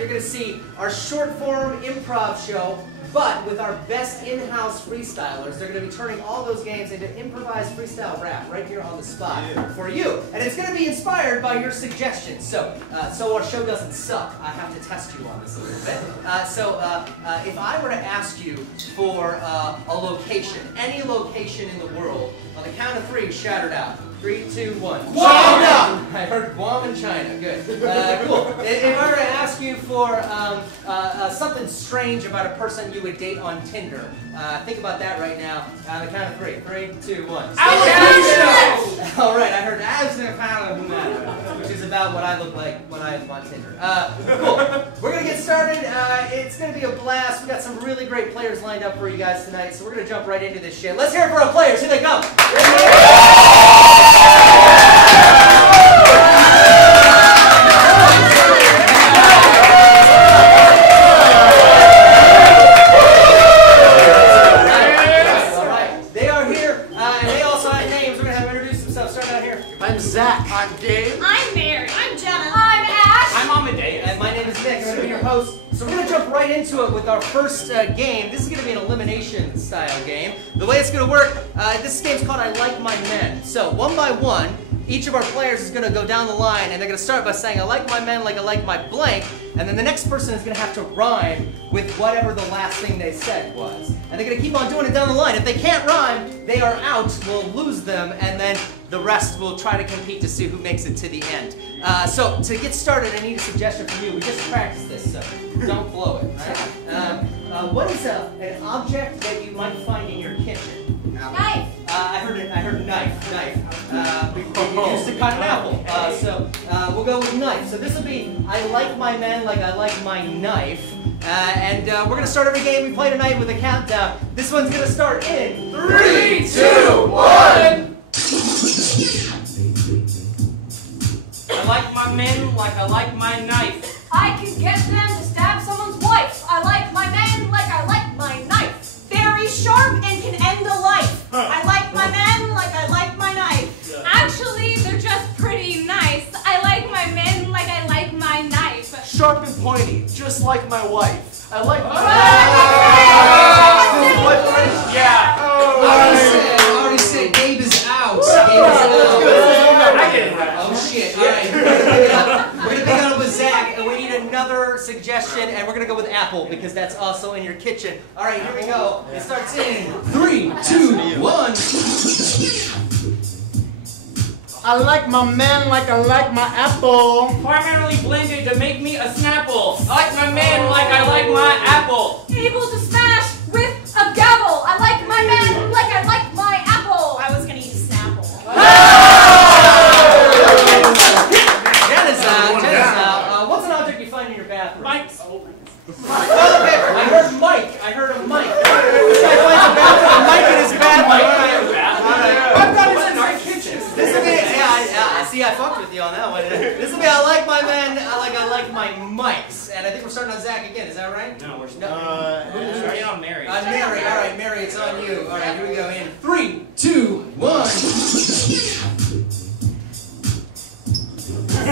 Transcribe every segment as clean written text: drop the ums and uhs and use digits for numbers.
you're going to see our short-form improv show, but with our best in-house freestylers. They're going to be turning all those games into improvised freestyle rap right here on the spot for you. And it's going to be inspired by your suggestions. So our show doesn't suck. I have to test you on this a little bit. If I were to ask you for a location, any location in the world, on the count of 3, shout it out. 3, 2, 1. China! I heard Guam and China. Good. Cool. If I were to ask you for something strange about a person you would date on Tinder, think about that right now. On the count of 3. 3, 2, 1. All right. I heard which is about what I look like when I'm on Tinder. Cool. We're gonna get started. It's gonna be a blast. We got some really great players lined up for you guys tonight, so we're gonna jump right into this shit. Let's hear it for our players. Here they come. I'm Zach. I'm Dave. I'm Mary. I'm Jenna. I'm Ash. I'm Amadeus. And my name is Nick. I'm going to be your host. So we're going to jump right into it with our first game. This is going to be an elimination style game. The way it's going to work, this game's called I Like My Men. So one by one, each of our players is going to go down the line and they're going to start by saying I like my men like I like my blank, and then the next person is going to have to rhyme with whatever the last thing they said was. And they're going to keep on doing it down the line. If they can't rhyme, they are out, we'll lose them, and then the rest will try to compete to see who makes it to the end. So to get started, I need a suggestion from you. We just practiced this, so don't blow it. Right? What is an object that you might find in your kitchen? Knife. I heard knife. We used to cut an apple. So we'll go with knife. So this will be I like my men like I like my knife. And we're going to start every game we play tonight with a countdown. This one's going to start in 3, 2, 1. I like my men like I like my knife. I can get them to stab someone's wife. I like my men like I like my knife. Very sharp and can end a life. I like my men like I like my knife. Actually, they're just pretty nice. I like my men like I like my knife. Sharp and pointy, just like my wife. I like my Yeah. I already said Gabe is out. Gabe is out. Oh shit. Alright, we're gonna pick it up with Zach, and we need another suggestion, and we're gonna go with apple because that's also in your kitchen. Alright, here we go. It starts in 3, 2, 1. I like my men like I like my apple. Primarily blended to make me a Snapple. I like my men like I like my apple. Able to smash with a gavel. I like my men like I like my apple. I was gonna use Snapple. Jenna's out. What's an object you find in your bathroom? Mike's. I heard Mike. I heard a Mike. This guy finds a bathroom. Mike in his bathroom. I thought it was in our kitchen. This will be, see, I fucked with you on that one. This will be I like my men like I like my mics. And I think we're starting on Zach again. Is that right? No, we're starting on Mary. Mary. All right, Mary, it's on you. All right, here we go. In 3, 2, 1. I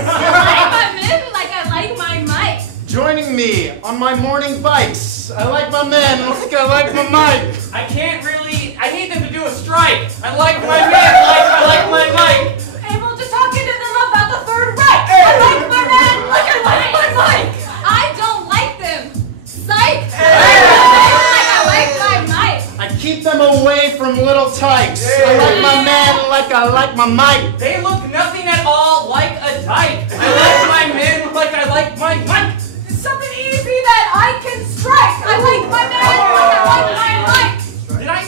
like my men like I like my mic. Joining me on my morning bikes. I like my men like I like my mic. I can't really. I need them to do a strike. I like my men like I like my mic. Able to talk into them about the Third Reich. I like my men like I like my mic. I don't like them. Psych. I like my mic. I keep them away from little tykes. I like my men like I like my mic. They look nothing at all like a dyke. I like my men like I like my mic. Something easy that I can strike. I like my men like I like my mic. Did I?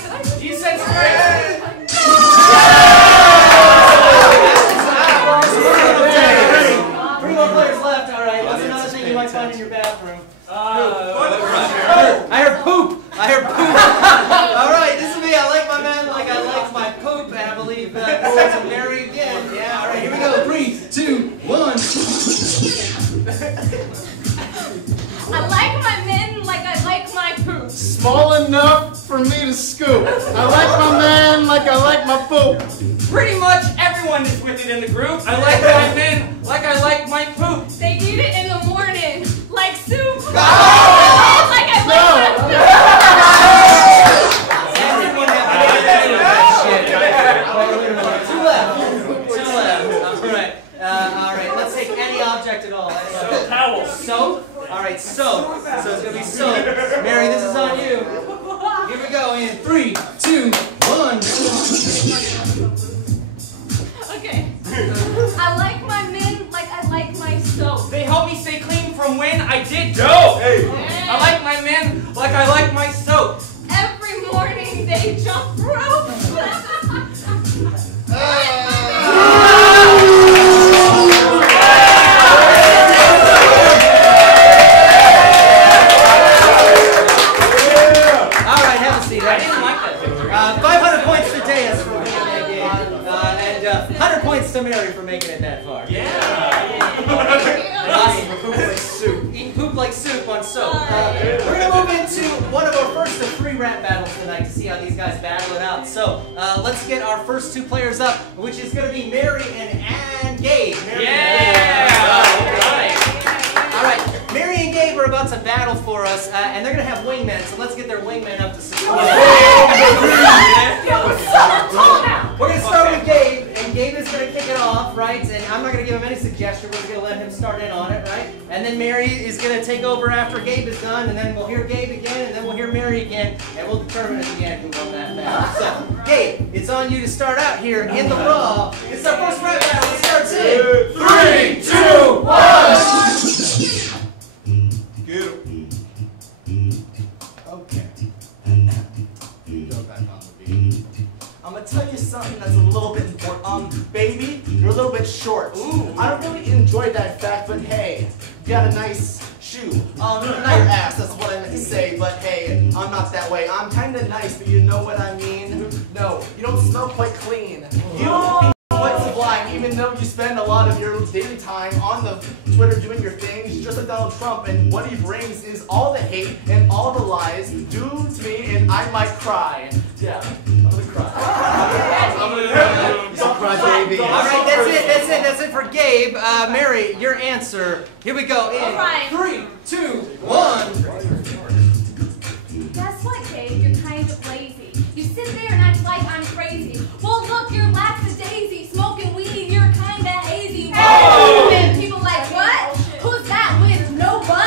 You said strike. Three more players left. All right. What's another thing you might find in your bathroom? I heard poop. All right. This will be I like my men like I like my poop, and I believe this is Mary again. Yeah. All right. Here we go. 3, 2, 1. I like my men like I like my poop. Small enough for me to scoop. I like my man like I like my poop. Pretty much everyone is with it in the group. I like my men like I like my poop. They eat it in the morning like soup. Like I like Two left. All right. Let's take any object at all. Towel. Soap. All right, soap. So it's gonna be soap. Mary, this is on you. Here we go. In 3, 2, 1. Okay. I like my men like I like my soap. They help me stay clean from when I did dope. Hey. I like my men like I like my soap. Every morning they jump rope. I didn't like that. 500 points to Deus for winning that game. And 100 points to Mary for making it that far. Yeah. Awesome. Poop like soup. Eating poop like soup on soap. We're going to move into one of our first of 3 rap battles tonight to see how these guys battle it out. So let's get our first 2 players up, which is going to be Mary and Gabe. Mary All right. Mary and Gabe are about to battle for us, and they're going to have wingmen, so let's get their wingmen up to support. We're going to start with Gabe, and Gabe is going to kick it off, right? And I'm not going to give him any suggestion. We're going to let him start in on it, right? And then Mary is going to take over after Gabe is done, and then we'll hear Gabe again, and then we'll hear Mary again, and we'll determine at the end who won that battle. So, Gabe, it's on you to start out here in the raw. It's our first rap battle. It starts in 3, 2, 1. Okay. Go back on the beat. I'm gonna tell you something that's a little bit important. Baby, you're a little bit short. Ooh. I don't really enjoy that fact, but hey, you got a nice shoe. Not your ass, that's what I meant to say, but hey, I'm not that way. I'm kinda nice, but you know what I mean? No, you don't smell quite clean. You don't be quite sublime, even though you spend a lot of your daily time on the Twitter doing your things, just like Donald Trump, and what he brings is all the hate and all the lies due to me, and I might cry. Yeah, I'm gonna cry. Don't cry, baby. All right, that's it for Gabe. Mary, your answer. Here we go. In 3, 2, 1. Guess what, Gabe? You're kind of lazy. You sit there and act like I'm crazy. Well, look, you're lackadaisy. Smoking weed, you're kind of hazy. Oh. And people like, what? Who's that with no butt?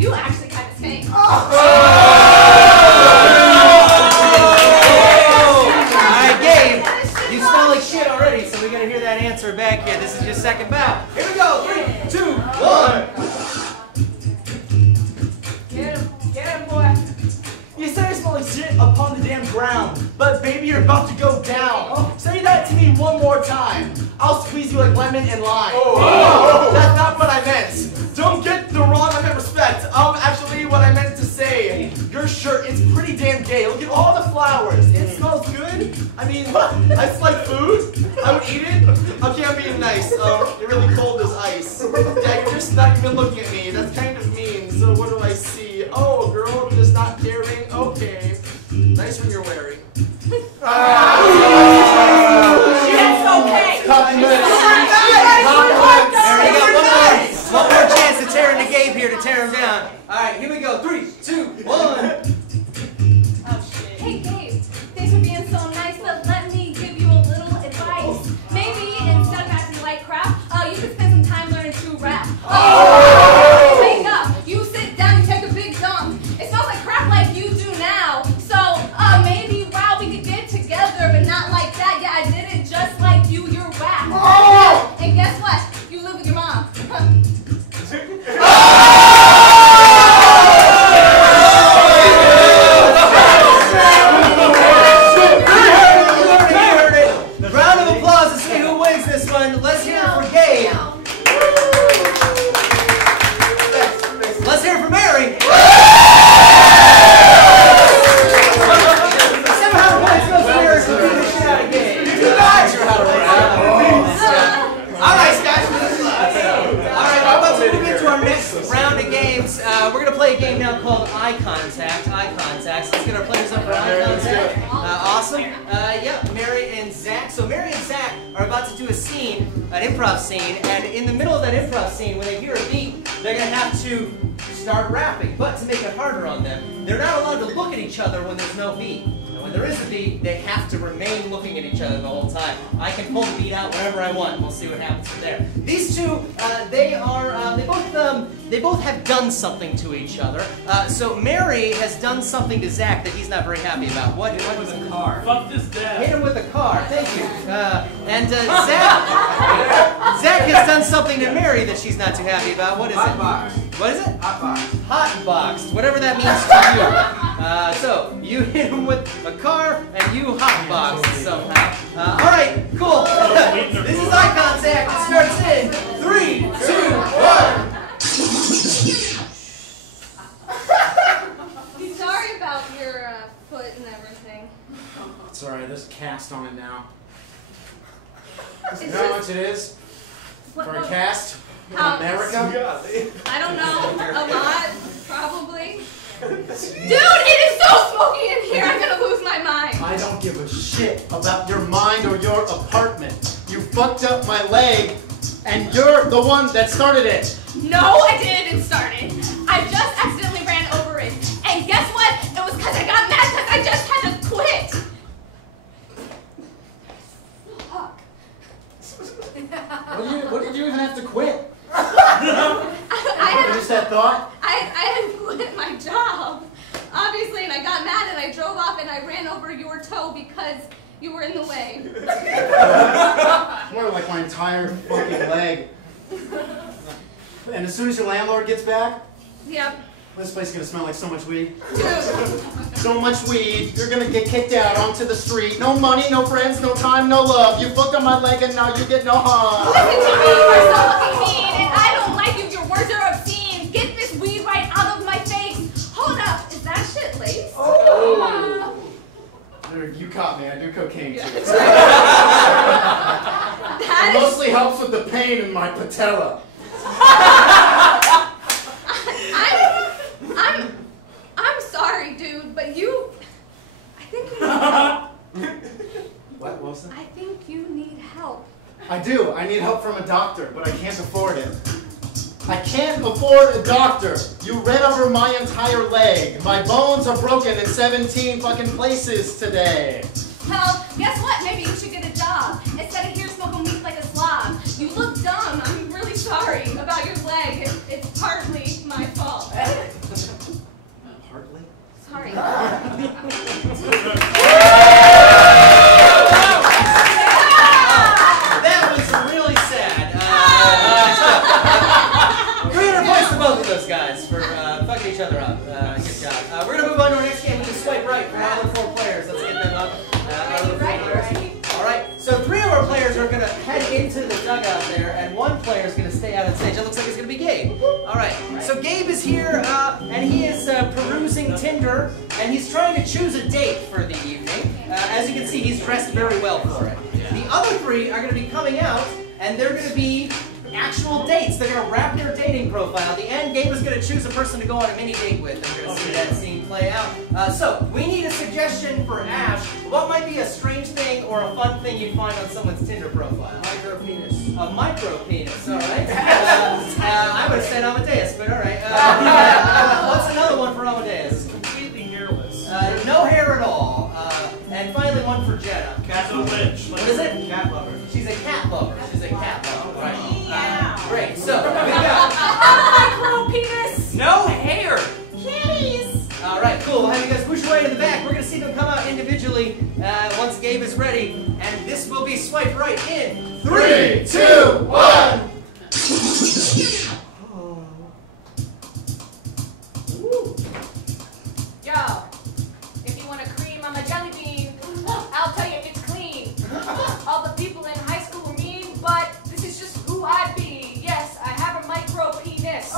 You actually kind of stink. Alright, Gabe, you smell like shit already, so we gotta hear that answer back here. This is your second bout. Here we go. 3, 2, 1. Get him, boy. You say I smell like shit upon the damn ground, but baby, you're about to go down. Say that to me one more time. I'll squeeze you like lemon and lime. That's not what I meant. Don't get the wrong, I meant respect. Actually, what I meant to say, your shirt, it's pretty damn gay. Look at all the flowers. It smells good. I mean, it's like food. I would eat it. Okay, I'm being nice. You're really cold as ice. Yeah, you're just not even looking at me. That's kind of mean. So what do I see? Oh, a girl just not caring. Okay. Nice one you're wearing. That's okay. There we go. One more chance to tear into Gabe here to tear him down. Alright, here we go. 3, 2, 1. Hey, Gabe, thanks for being so nice, but let me give you a little advice. Maybe instead of acting like crap, you could spend some time learning true rap. Wake up, you sit down contact. So let's get our players up for eye contact. Awesome. Yeah, Mary and Zach. So Mary and Zach are about to do a scene, an improv scene, and in the middle of that improv scene, when they hear a beat, they're going to have to start rapping. But to make it harder on them, they're not allowed to look at each other when there's no beat. And when there is a beat, they have to remain looking at each other the whole time. I can pull the beat out whenever I want. We'll see what happens from there. These two, they both have done something to each other. So Mary has done something to Zach that he's not very happy about. What was a car? Fuck this dad. Hit him with a car. Thank you. Zach has done something to Mary that she's not too happy about. What is it? What is it? Hotboxed. Whatever that means to you. So you hit him with a car and you hotboxed somehow. All right, cool. This is eye contact. It starts in 3, 2, 1. Sorry about your foot and everything. It's alright, there's a cast on it now. It's You know how much it is for a cast in America? I don't know, a lot, probably. Dude, it is so smoky in here, I'm gonna lose my mind. I don't give a shit about your mind or your apartment. You fucked up my leg, and you're the one that started it. No, I didn't start it. I just accidentally ran over it. And guess what? It was because I got mad because I just had to quit. Fuck. What did you even have to quit? I Just that thought? had quit my job, obviously, and I got mad and I drove off and I ran over your toe because you were in the way. More like my entire fucking leg. And as soon as your landlord gets back, Yep. this place is gonna smell like so much weed. Dude. So much weed, you're gonna get kicked out onto the street. No money, no friends, no time, no love. You fucked on my leg and now you get no hug. Listen to me, you are so fucking mean, and I don't like you. Your words are obscene. Get this weed right out of my face. Hold up, is that shit lace? Oh. You caught me, I do cocaine too. That It mostly helps with the pain in my patella. I'm sorry, dude, but you, I think you need help. What was that? I think you need help. I do. I need help from a doctor, but I can't afford it. I can't afford a doctor. You ran over my entire leg. My bones are broken in 17 fucking places today. Well, guess what? Maybe you should get a job instead of here smoking weed like a slob. You look dumb. I'm really sorry about your leg. It's partly my fault. Partly? Sorry. That was really sad. 300 points to both of those guys for fucking each other up. Good job. We're going to move on to our next game, which is Swipe Right for our other 4 players. Let's get them up. All right, so 3 of our players are going to head into the dugout there, and 1 player is going to stay out on stage. It looks like it's going to be Gabe. All right, so Gabe is here, and he is perusing Tinder, and he's trying to choose a date for the evening. As you can see, he's dressed very well for it. The other 3 are going to be coming out, and they're going to be actual dates. They're going to wrap their dating profile. At the end, Gabe is going to choose a person to go on a mini date with. And we're going to see that scene play out. So, we need a suggestion for Ash. What might be a strange thing or a fun thing you'd find on someone's Tinder profile? Micro penis. A micro penis, all right. I would have said Amadeus, but all right. What's another one for Amadeus? Completely hairless. No hair at all. And finally, one for Jenna. Cat's a witch. What is it? Cat lover. She's a cat lover. She's a cat lover, right? Yeah. Great. So we got Micro penis. No hair. Kitties. All right, cool. We'll have you guys push away to the back. We're gonna see them come out individually once Gabe is ready, and this will be Swipe Right in 3, 2, 1. Yo, if you want a cream, I'm a jelly bean. I'll tell you it's clean. All the people in high school were mean, but this is just who I be. Yes, I have a micro penis.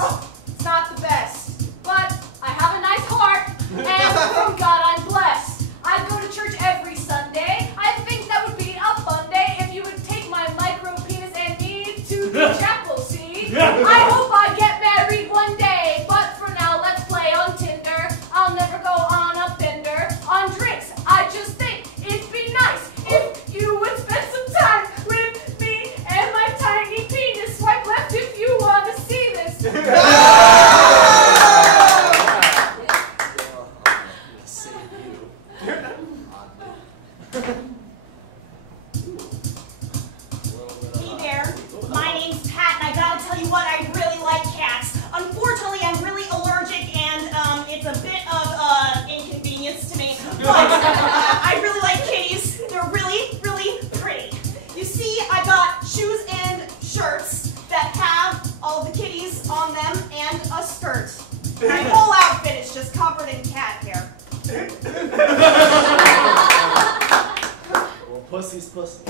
It's not the best, but I have a nice heart, and from God I'm blessed. I go to church every Sunday. I think that would be a fun day if you would take my micro penis and me to the I really like kitties. They're really, really pretty. You see, I got shoes and shirts that have all the kitties on them and a skirt. My whole outfit is just covered in cat hair. Well, pussy's pussy.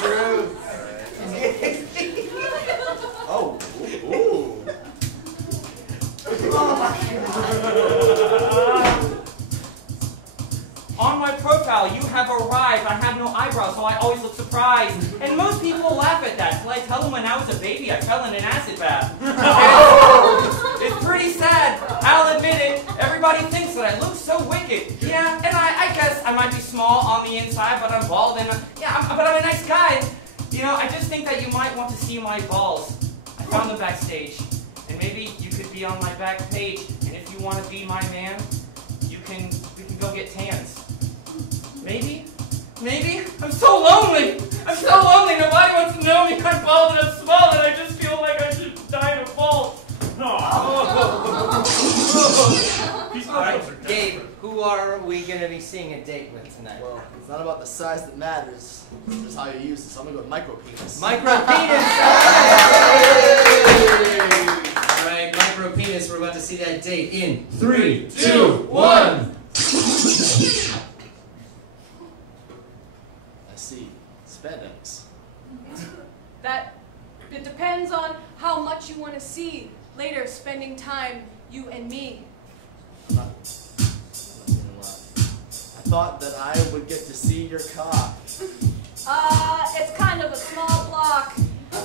True. Oh. Ooh. On my profile, you have arrived. I have no eyebrows, so I always look surprised. And most people laugh at that. Till I tell them when I was a baby, I fell in an acid bath. It's pretty sad. I'll admit it. Everybody thinks that I look so wicked. Yeah, and I guess I might be small on the inside, but I'm bald and but I'm a nice guy. You know, I just think that you might want to see my balls. I found them backstage, and maybe you could be on my back page. And if you want to be my man, we can go get tans. Maybe? Maybe? I'm so lonely! I'm so lonely! Nobody wants to know me! I'm bald and I'm small and I just feel like I should die in a fall. Alright, Gabe, who are we going to be seeing a date with tonight? Well, it's not about the size that matters. It's just how you use it. So I'm going to go with micro penis. Micro penis! Alright, micro penis, we're about to see that date in 3, 2, 1! I see. Spandex. It depends on how much you want to see later, spending time, you and me. I'm not gonna lie. I thought that I would get to see your cock. It's kind of a small block.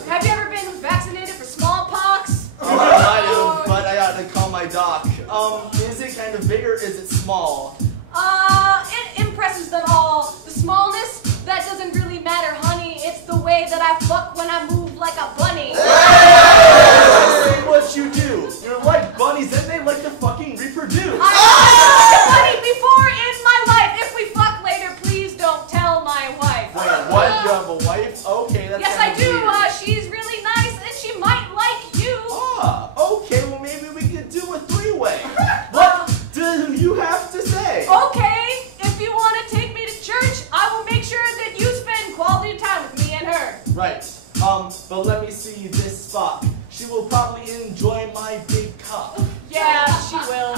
Have you ever been vaccinated for smallpox? I have, but I got to call my doc. Is it kind of big or is it small? It impresses them all. The smallness, that doesn't really matter, honey. It's the way that I fuck when I move like a bunny. Say what you do. You're like bunnies and they like to fucking reproduce. I've a bunny before in my life. If we fuck later, please don't tell my wife. Wait, what? You have a wife? Okay, that's Yes, I kinda do. weird. She's really nice and she might like you. Okay, well maybe we could do a three-way. What do you have to say? Okay, if you want to take me to church, I will make sure that you spend quality time with me and her. Right. But let me see this spot. She will probably enjoy my big cock. Yeah, she will.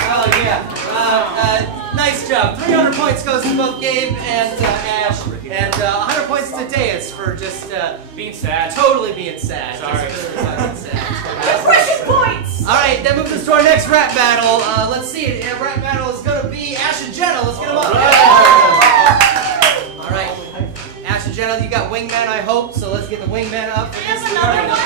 Oh yeah, nice job. 300 points goes to both Gabe and Ash, and 100 points to Deus for just Being sad. totally being sad. Sorry. Just really fucking sad. Precious points! Alright, that moves us to our next rap battle. Let's see it. Rap battle is going to be Ash and Jenna. Let's get them up. Alright. Ash and Jenna, you got wingman, I hope, so let's get the wingman up. There's another one.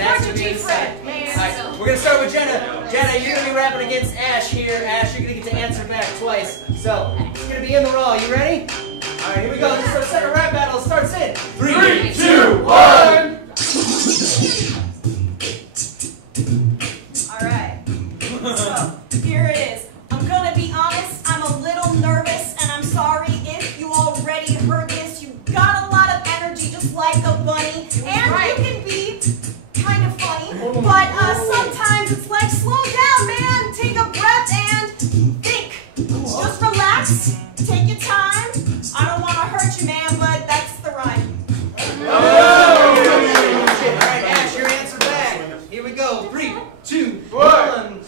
Portuguese friend. Alright, we're going to start with Jenna. Jenna, you're going to be rapping against Ash here. Ash, you're going to get to answer back twice. So, it's going to be in the raw. You ready? Alright, here we go. This is our second rap battle. It starts in 3, 2, 1! Alright. So, here it is. I'm gonna be honest, I'm a little nervous, and I'm sorry if you already heard this. You got a lot of energy just like a bunny, and you can be kind of funny, but sometimes it's like, slow down, man. Take a breath and think. Just relax, take your time. I don't want to hurt you, man, but that's the rhyme. Alright, Ash, your answer back. Here we go. 3, 2, 1.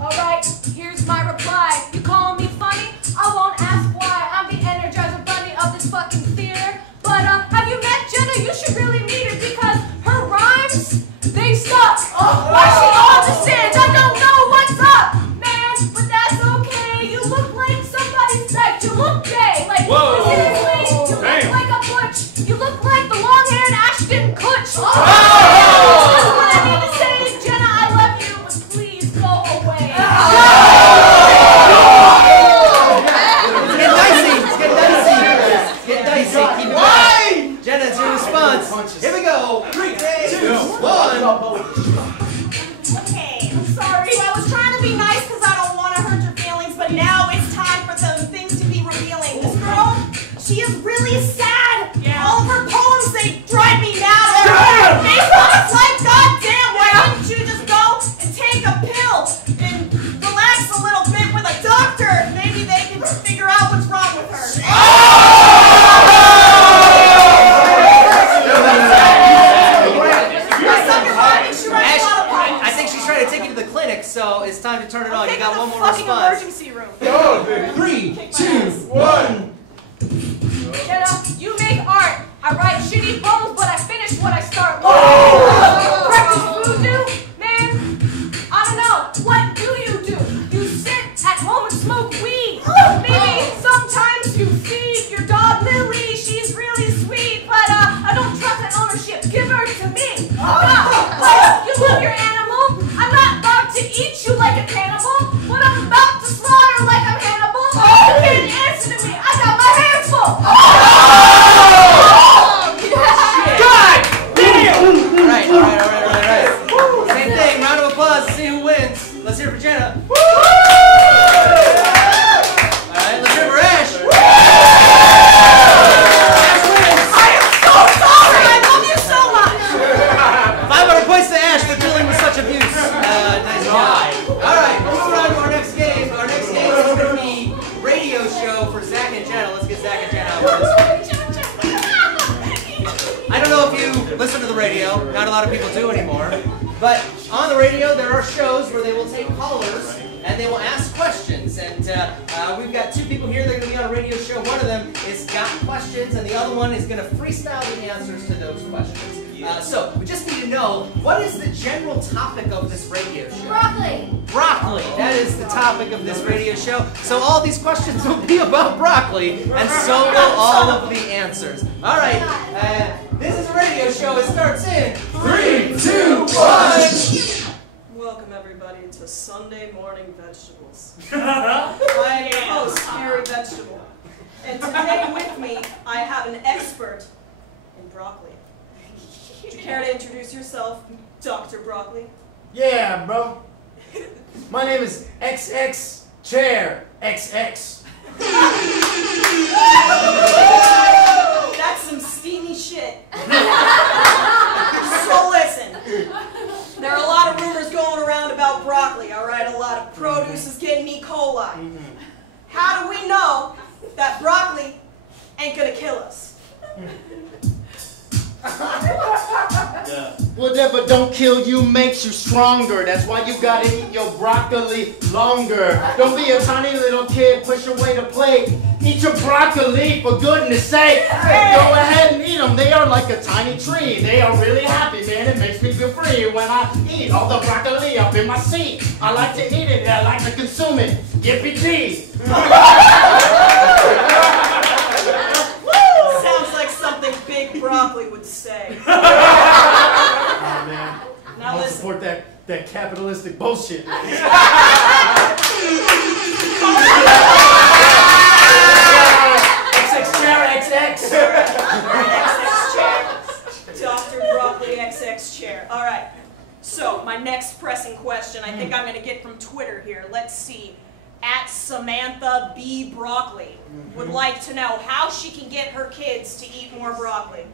Alright, here's my reply. You call me funny? I won't ask why. I'm the Energizer Bunny of this fucking theater. But have you met Jenna? You should really meet her because her rhymes, they suck. Why she understands? I don't know what's up, man. But that's okay. You look like somebody's sex. You look gay. Like, seriously, you look like a butch. You look like the long-haired Ashton Kutcher. That's what I need to say, Jenna. I love you, but please go away. Get dicey. Get dicey. Get dicey. Keep it back. Jenna, it's your response. Here we go. 3, 2, 1. Okay, I'm sorry. I was trying to be nice because I don't want to hurt your feelings, but now it's time for some things to be revealing. This girl, she is really sad. It's like, goddamn, why didn't you just go and take a pill and relax a little bit with a doctor? Maybe they can figure out what's wrong with her. I think she's trying to take you to the clinic, so it's time to turn it on. You got one more fucking response. Emergency room. Go, 3, 2, 1. Jenna, you make art. I write shitty poems, but I finish what I start. Breakfast voodoo? Man, I don't know. What do? You sit at home and smoke weed. Maybe sometimes you feed your dog Lily. She's really sweet, but I don't trust that ownership. Give her to me. You love your animal. I'm not about to eat you like a cannibal, but I'm about to slaughter like I'm Hannibal. You can't answer to me. I got my hands full. God damn! All right. Same thing. Round of applause to see who wins. Let's hear it for Jenna. All right, let's hear it for Ash. Ash wins. I am so sorry. I love you so much. 500 points to Ash for dealing with such abuse. Nice job. All right, moving on to our next game. Our next game is going to be radio show for Zach and Jenna. Let's get Zach and Jenna out for this one. I don't know if you listen to the radio. Not a lot of people do anymore. But on the radio, there are shows where they will take callers and they will ask questions. And we've got two people here that are going to be on a radio show. One of them is got questions, and the other one is going to freestyle the answers to those questions. So we just need to know, what is the general topic of this radio show? Broccoli. Broccoli. That is the topic of this radio show. So all these questions will be about broccoli, and so will all of the answers. All right. This is a radio show. It starts in 3, 2, 1. Welcome everybody to Sunday Morning Vegetables. I am your host, Mary Vegetable. And today with me, I have an expert in broccoli. Would you care to introduce yourself, Dr. Broccoli? Yeah, bro. My name is XX Chair XX. That's some steamy shit. So listen, there are a lot of rumors going around about broccoli, all right? A lot of produce is getting E. coli. How do we know that broccoli ain't gonna kill us? Whatever don't kill you makes you stronger. That's why you gotta eat your broccoli longer. Don't be a tiny little kid, push your way to plate. Eat your broccoli, for goodness sake. Go ahead and eat them. They are like a tiny tree. They are really happy, man. It makes me feel free when I eat all the broccoli up in my seat. I like to eat it. I like to consume it. Yippee-dee. Sounds like something Big Broccoli would say. Oh, man. Now I'll listen. support that capitalistic bullshit. XX Chair XX. XX Chair. Dr. Broccoli XX Chair. All right. So, my next pressing question, I think I'm going to get from Twitter here. Let's see. At Samantha B. Broccoli would like to know how she can get her kids to eat more broccoli.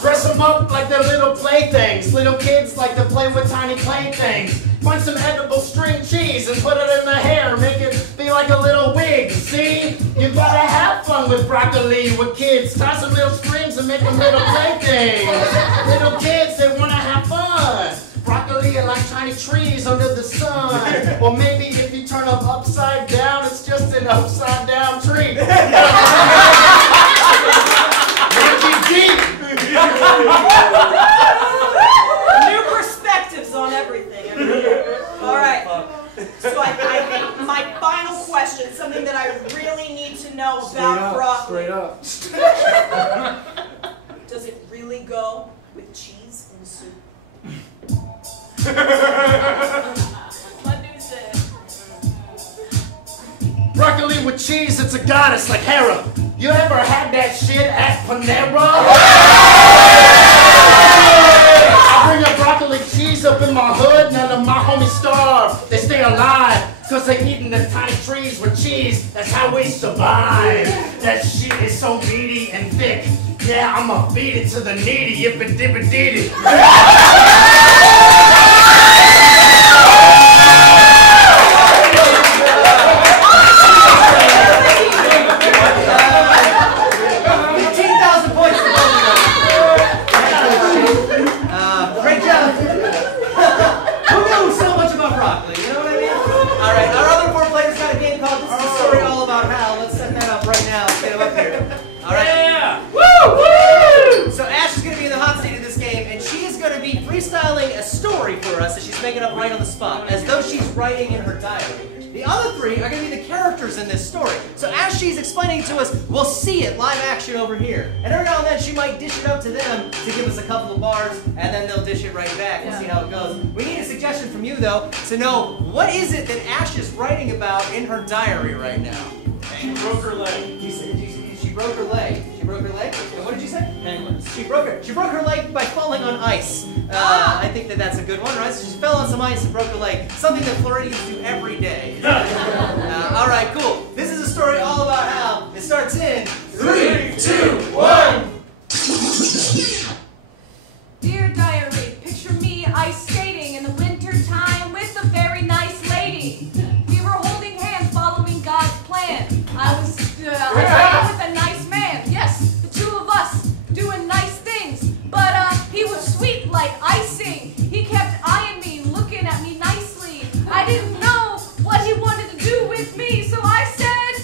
Dress them up like they're little playthings. Little kids like to play with tiny playthings. Find some edible string cheese and put it in the hair. Make it be like a little wig. See? You gotta have fun with broccoli with kids. Tie some little strings and make them little playthings. Little kids, they wanna have fun. Broccoli are like tiny trees under the sun. Or maybe if you turn them upside down, it's just an upside down tree. New perspectives on everything. All right. So I think my final question, something that I really need to know about broccoli. Straight up. Does it really go with cheese and soup? What news is? Broccoli with cheese, it's a goddess like Hera. You ever had that shit at Panera? I bring a broccoli cheese up in my hood, none of my homies starve. They stay alive, cause they eating the tiny trees with cheese. That's how we survive. That shit is so meaty and thick. Yeah, Yeah, I'ma feed it to the needy, yippa-dippa-dee-dee. Great job. Who knows so much about broccoli? You know what I mean? All right, our other 4 players got a game called This is a Story All About Hal. Let's set that up right now. Let's get him up here. All right. Yeah! Woo! Woo! So Ash is going to be in the hot seat of this game, and she is going to be freestyling a story for us that she's making up right on the spot, as though she's writing in her diary. The other 3 are going to be the characters in this story. So as she's explaining to us, we'll see it live action over here. And every now and then she might dish it up to them to give us a couple of bars, and then they'll dish it right back and see how it goes. We need a suggestion from you, though, to know what is it that Ash is writing about in her diary right now. She broke her leg. She broke her leg. She broke her leg? And what did you say? Penguins. She broke her leg by falling on ice. I think that's a good one, right? So she fell on some ice and broke her leg. Something that Floridians do every day. All right, cool. This is a story all about Hal. It starts in 3, 2, 1. Dear diary, picture me ice skating in the winter time with a very nice lady. We were holding hands following God's plan. I was with a nice man. Yes, the 2 of us doing nice things. But he was sweet like icing. He kept eyeing me, looking at me nicely. I didn't know what he wanted to do with me, so I said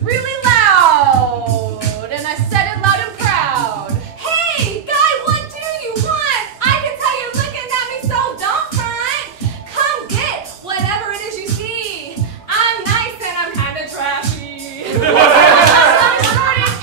really loud. And I said it loud and proud. Hey, guy, what do you want? I can tell you're looking at me, so don't front. Come get whatever it is you see. I'm nice and I'm kind of trashy.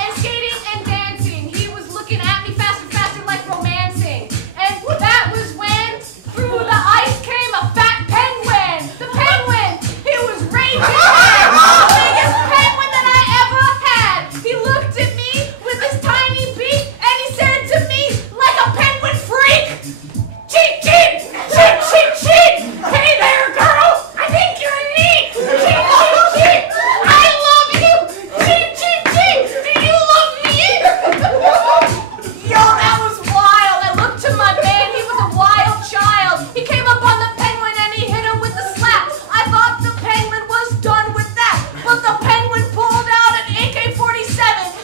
And skating and dancing. He was looking at me faster, faster, like romancing. And that was when through the ice came a fat penguin. The penguin, he was raging mad. The biggest penguin that I ever had. He looked at me with his tiny beak and he said to me like a penguin freak, cheep, cheep, cheep, cheep, cheep. Hey there, girl, I think you're neat. Cheep, cheep, cheep. I love you. Cheep, cheep, cheep. Do you love me? Yo, that was wild. I looked to my man. He was a wild child. He came up on the penguin and he hit him with a slap. I thought the penguin was done with that, but the penguin pulled out an AK-47.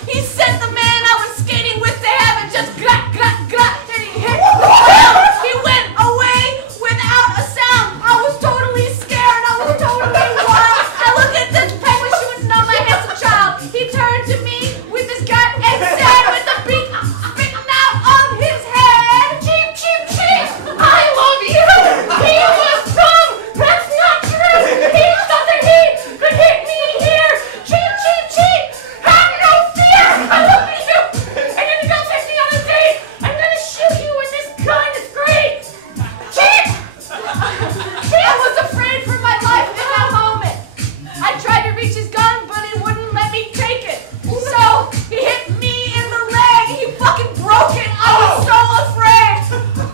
He sent the man I was skating with to heaven. Just glut, glut, glut, and he hit the ground. He went away without a sound. I was totally scared. I was totally wild. I looked at this penguin shooting on my handsome child. He turned to me with his gun and said with the beak spitting out of his head, cheep, cheep, cheep, I love you. He was dumb. That's not true. He doesn't could hit me here. Cheep, cheep, cheep. Have no fear. I love you. And if you don't take me on a date, I'm gonna shoot you with this gun. It's great. Cheep. I was afraid for my life in that moment. I tried to reach his gun, but he wouldn't let me take it. So he hit me in the leg. He fucking broke it. I was so afraid.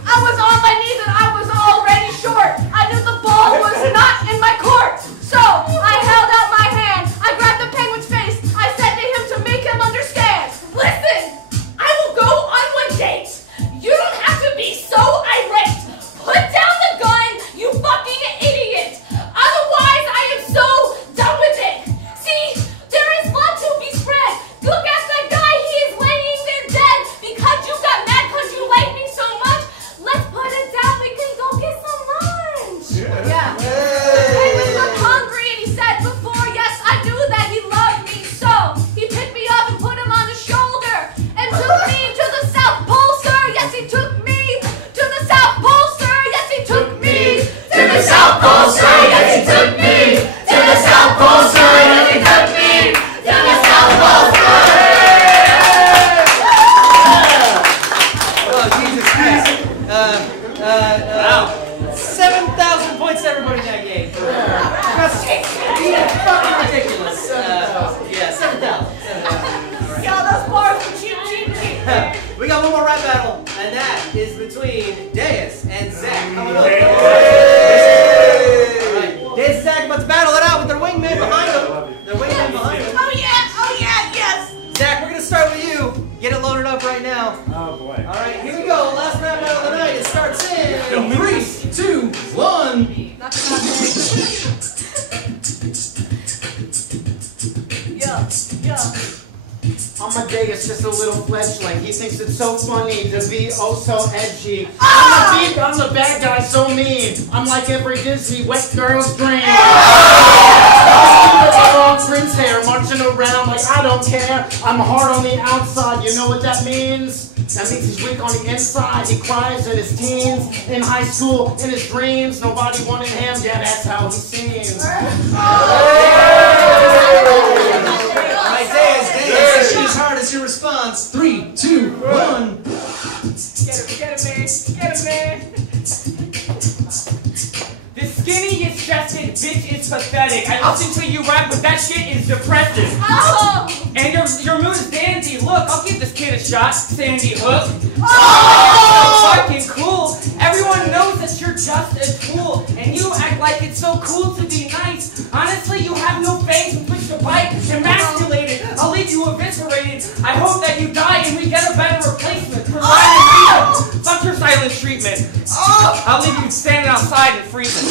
I was on my knees and I was already short. I knew the ball was not in my court. So I held out my hand. I grabbed the penguin's face. I said to him to make him understand. Listen, I will go on one date. You don't have to be so irate. Put down the gun, you fucking idiot. Otherwise, I am so done with it. See, there is blood to be spread. Look at the guy, he is laying there dead. Because you got mad because you like me so much. Let's put it down, we can go get some lunch. Yeah. The penguin looked hungry and he said before, yes, I knew that he loved me. So he picked me up and put him on his shoulder and took me to the South Pole, sir. Yes, he took me to the South Pole, sir. Yes, he took me to the South Pole, sir. Yes, he took me to the South Pole, sir. Yes, he took me to the South Pole, sir. Oh, Jesus Christ. Wow. 7,000 points to everybody in that game. That's fucking ridiculous. Yeah, 7,000. Yo, those bars were cheap, cheap, cheap. We got one more rap battle, and that is between Deus and Zach. Coming up. Alright, Deus and Zach about to battle it out with their wingman behind them. Their wingman behind them. Oh yeah, yes. Zach, we're going to start with you. Get it loaded up right now. Oh boy. All right, here we go. Last rap out of the night. It starts in 3, 2, 1. Not too bad. Yeah. Amadeus, just a little fledgling. He thinks it's so funny to be oh so edgy. I'm the bad guy, so mean. I'm like every Disney wet girl's dream. Long Prince hair, marching around like I don't care. I'm hard on the outside, you know what that means? That means he's weak on the inside. He cries in his teens, in high school, in his dreams. Nobody wanted him, yeah, that's how he seems. Alright, Deus, shoot as hard as your response. 3, 2, 1. Get him, man. This skinny, chested bitch is pathetic. I listen to you rap, but that shit is depressing. Oh! And your mood is dandy. Look, I'll give this kid a shot, Sandy Hook. Oh! Fucking cool. Everyone knows that you're just a tool, and you act like it's so cool to be nice. Honestly, you have no fangs with which to bite. Emasculated. I'll leave you eviscerated. I hope that you die and we get a better replacement. Fuck your silent treatment. I'll leave you standing outside and freezing.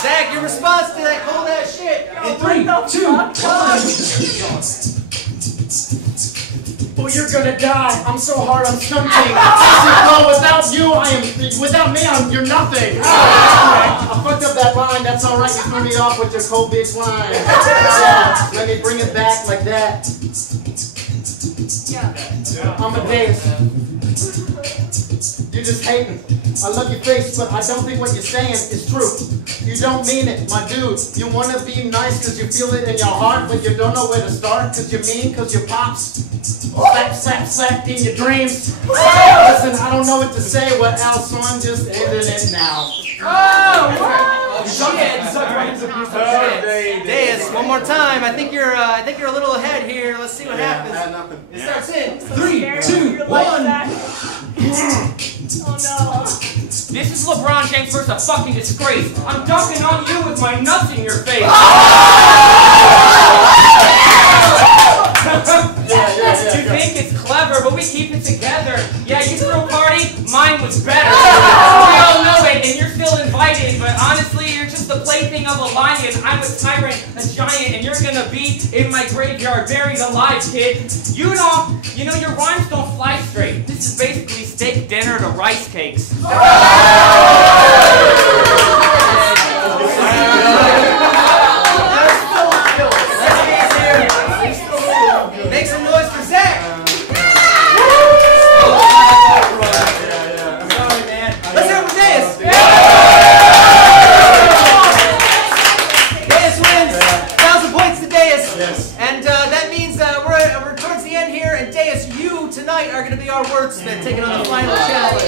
Zach, your response to that cold ass shit. In 3, 2, 1. Oh, you're gonna die. I'm so hard, I'm stunting. Without me, you're nothing. I fucked up that line, that's alright. You threw me off with your cold bitch line. Yeah, let me bring it back like that. Amadeus. You're just hating. I love your face, but I don't think what you're saying is true. You don't mean it, my dude. You want to be nice because you feel it in your heart, but you don't know where to start because you're mean, because you're pops. Slap in your dreams. Listen, I don't know what to say. What else? So I'm just ending it now. Oh shit! Deus, one more time. I think you're a little ahead here. Let's see what happens. It starts in 3, 2, 1. Oh no. This is LeBron James versus a fucking disgrace. I'm dunking on you with my nuts in your face. You think it's clever, but we keep it together. Yeah, you threw a party, mine was better. We all know it, and you're still invited, but honestly, you're just the plaything of a lion. I'm a tyrant, a giant, and you're gonna be in my graveyard, buried alive, kid. You know, your rhymes don't fly straight. This is basically steak dinner to rice cakes. Make some noise for Zach! Sorry, man. Let's hear it for Deus! Deus wins! 1,000 points to Deus! Yes. And that means we're towards the end here, and Deus, you tonight are going to be our wordsmith, taking on the final challenge.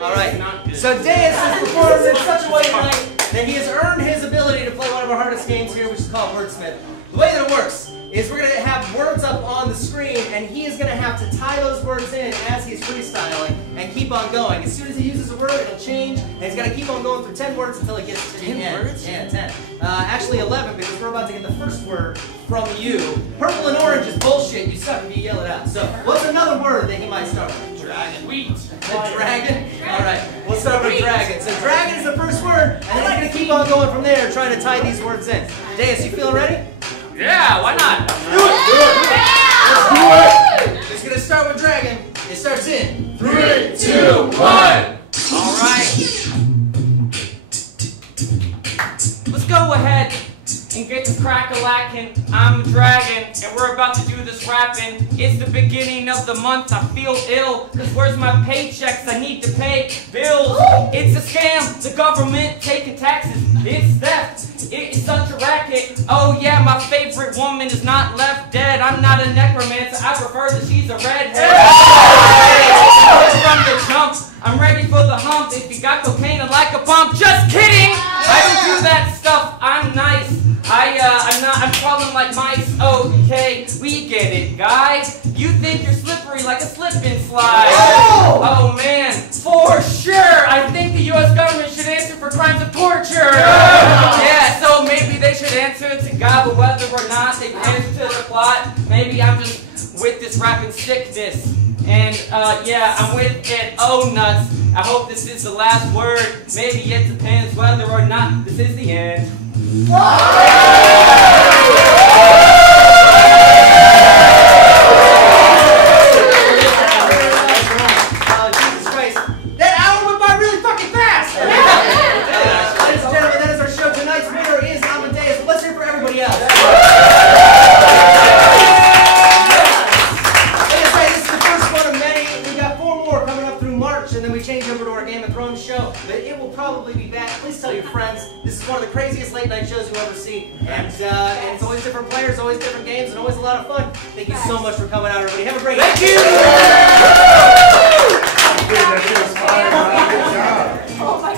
Alright, so Deus has performed in such a way tonight that he has earned his ability to play one of our hardest games here, which is called Wordsmith. The way that it works is we're going to have words up on the screen, and he is going to have to tie those words in as he's freestyling and keep on going. As soon as he uses a word, it'll change, and he's got to keep on going through 10 words until it gets to the end. 10 words? Yeah, 10. Actually 11, because we're about to get the first word from you. Purple and orange is bullshit. You suck if you yell it out. So what's another word that he might start with? Dragon. Wheat. Dragon? Alright, we'll start with dragon. So dragon is the first word, and then he's going to keep on going from there, trying to tie these words in. Deus, you feeling ready? Yeah, why not? It's going to start with dragon. It starts in 3, 2, 1. Alright. Let's go ahead and get to crack-a-lackin'. I'm a dragon, and we're about to do this rapping. It's the beginning of the month, I feel ill, cause where's my paychecks? I need to pay bills. It's a scam, the government taking taxes. It's theft, it's such a racket. Oh yeah, my favorite woman is not left dead. I'm not a necromancer, I prefer that she's a redhead. From the jump, I'm ready for the hump. If you got cocaine, I like a bump. Just kidding! I don't do that stuff, I'm nice. I'm crawling like mice. Okay, we get it, guys. You think you're slippery like a slip and slide. Oh man, for sure. I think the U.S. government should answer for crimes of torture. Yeah, so maybe they should answer to sickness. And yeah, I'm with it. Oh nuts. I hope this is the last word. Maybe it depends whether or not this is the end. Jesus Christ. That hour went by really fucking fast! Ladies and gentlemen, that is our show. Tonight's winner is Amadeus. Let's hear it for everybody else. Like I say, this is the first one of many. We got 4 more coming up through March, and then we change over to our Game of Thrones show. But it will probably be back. Please tell your friends. This is one of the craziest late night shows you'll ever see. And it's always different players, always different games, and always a lot of fun. Thank you so much for coming out, everybody. Have a great night. Thank you!